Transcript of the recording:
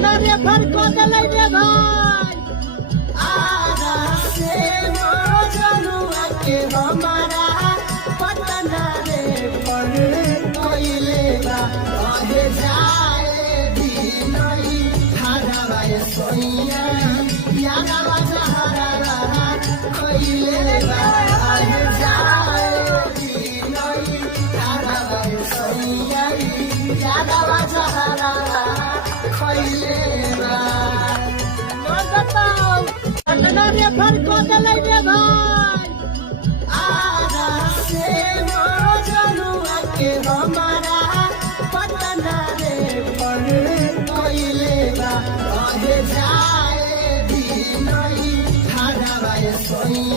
Patna refer कर देले रे भाई आरा से मजनुआ के हमारा पटना रेफर कइले बा अहे जाए भी नहीं हरावा सोइया यादवा जहरा कइले बा अहे जाए भी नहीं हरावा सोइया यादवा जहरा कइले बा बताओ पटना रेफर कर देले रे भाई आरा से मजनुआ के हमारा पटना रेफर कइले बा अहे जाए भी नहीं हरावा सोइया